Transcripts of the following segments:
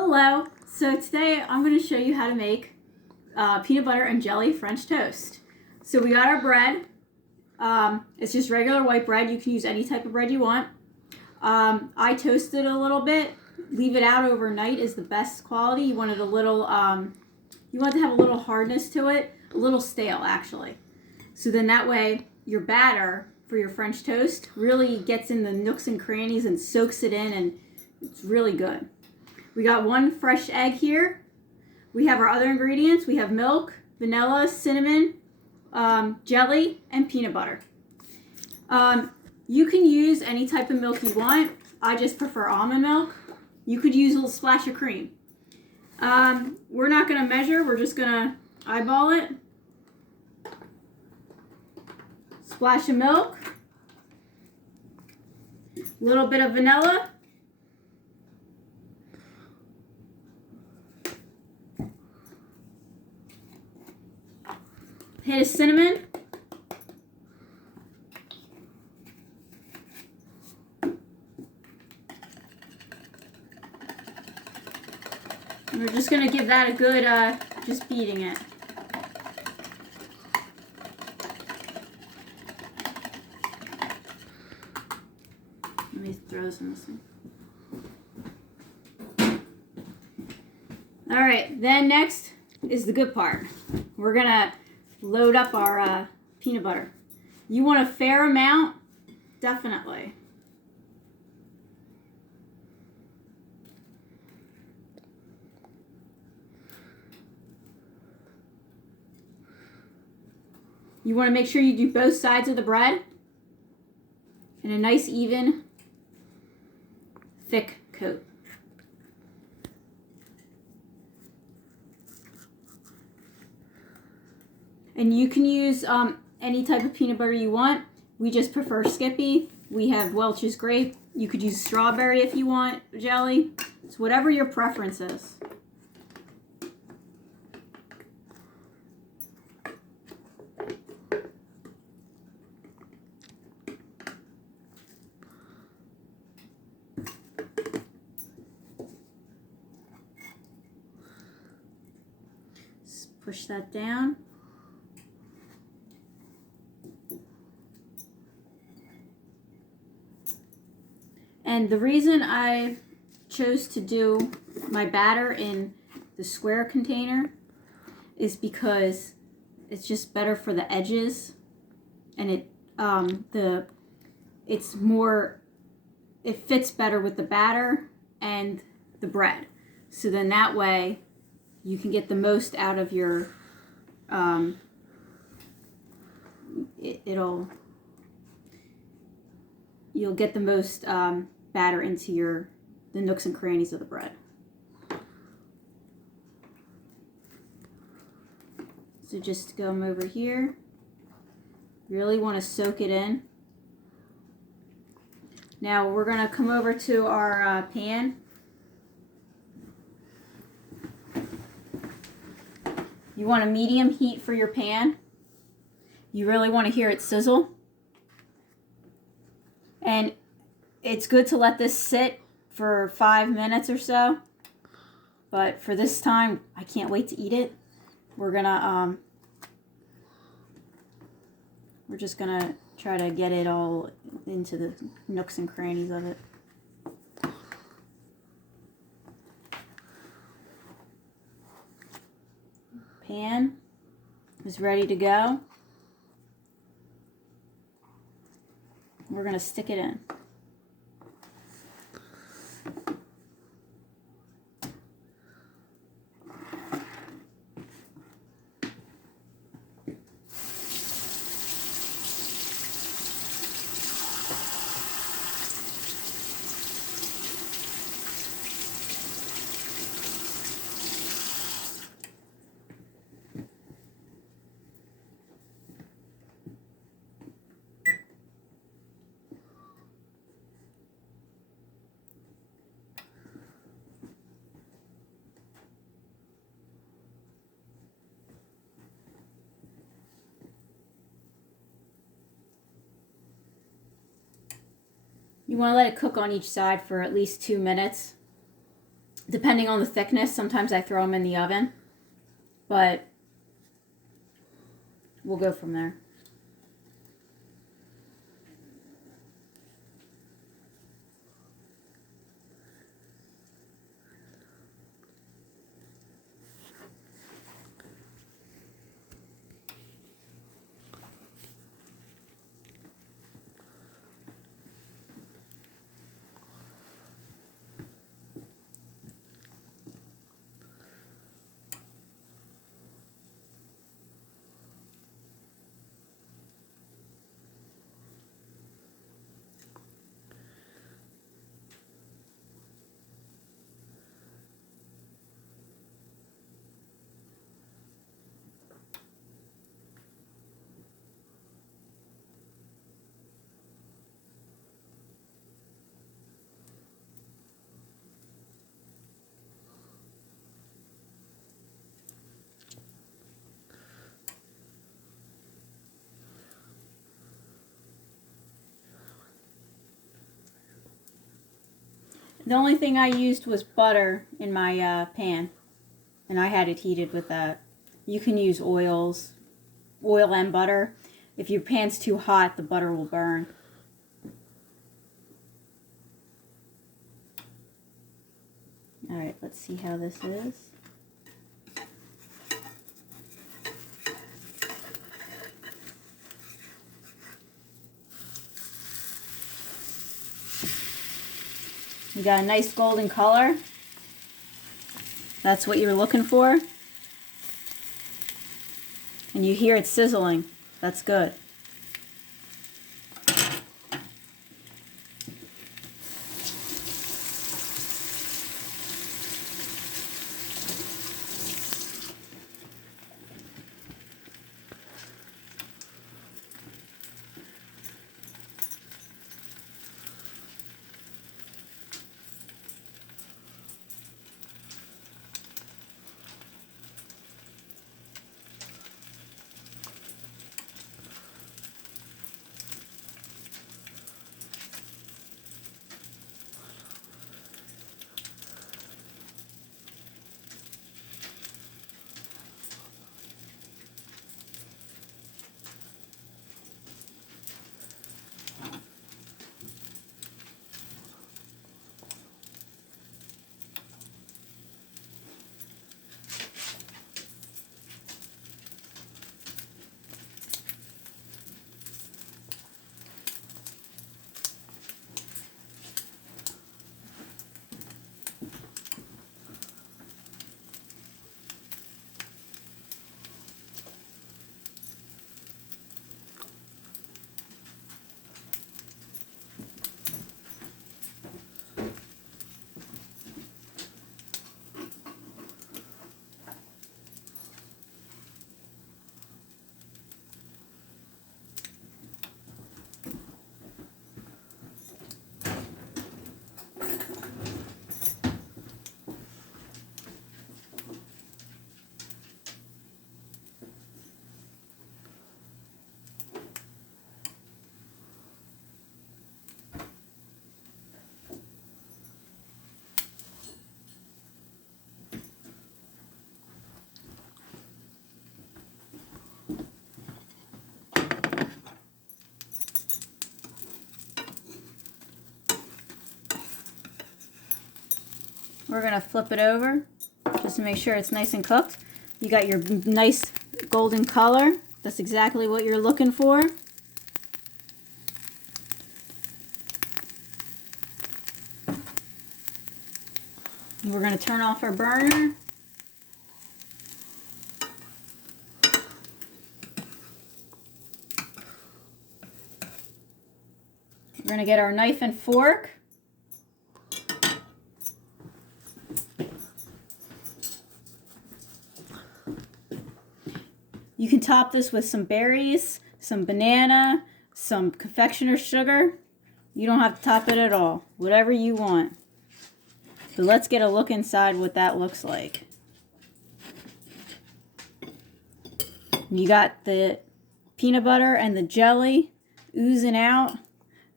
Hello. So today I'm going to show you how to make peanut butter and jelly French toast. So we got our bread. It's just regular white bread. You can use any type of bread you want. I toasted a little bit. Leave it out overnight is the best quality. You want it a little, you want it to have a little hardness to it, a little stale actually. So then that way your batter for your French toast really gets in the nooks and crannies and soaks it in, and it's really good. We got one fresh egg here. We have our other ingredients. We have milk, vanilla, cinnamon, jelly, and peanut butter. You can use any type of milk you want. I just prefer almond milk. You could use a little splash of cream. We're not going to measure. We're just going to eyeball it. Splash of milk. A little bit of vanilla. Hit of cinnamon. And we're just going to give that a good, just beating it. Let me throw this in this thing. All right, then next is the good part. We're going to load up our peanut butter. You want a fair amount? Definitely. You want to make sure you do both sides of the bread in a nice, even, thick coat. And you can use any type of peanut butter you want. We just prefer Skippy. We have Welch's Grape. You could use strawberry if you want jelly. It's whatever your preference is. Just push that down. And the reason I chose to do my batter in the square container is because it's just better for the edges, and it fits better with the batter and the bread. So then that way you can get the most out of your you'll get the most batter into the nooks and crannies of the bread. So just go over here. Really want to soak it in. Now we're going to come over to our pan. You want a medium heat for your pan. You really want to hear it sizzle. And it's good to let this sit for 5 minutes or so. But for this time, I can't wait to eat it. We're just gonna try to get it all into the nooks and crannies of it. Pan is ready to go. We're gonna stick it in. You want to let it cook on each side for at least 2 minutes. Depending on the thickness, sometimes I throw them in the oven, but we'll go from there. The only thing I used was butter in my pan, and I had it heated with that. You can use oil and butter. If your pan's too hot, the butter will burn. All right, let's see how this is. You got a nice golden color. That's what you're looking for. And you hear it sizzling. That's good. We're gonna flip it over just to make sure it's nice and cooked. You got your nice golden color. That's exactly what you're looking for. We're gonna turn off our burner. We're gonna get our knife and fork. You can top this with some berries, some banana, some confectioner's sugar. You don't have to top it at all. Whatever you want. But let's get a look inside what that looks like. You got the peanut butter and the jelly oozing out.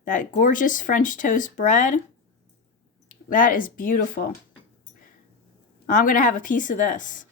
That gorgeous French toast bread. That is beautiful. I'm going to have a piece of this.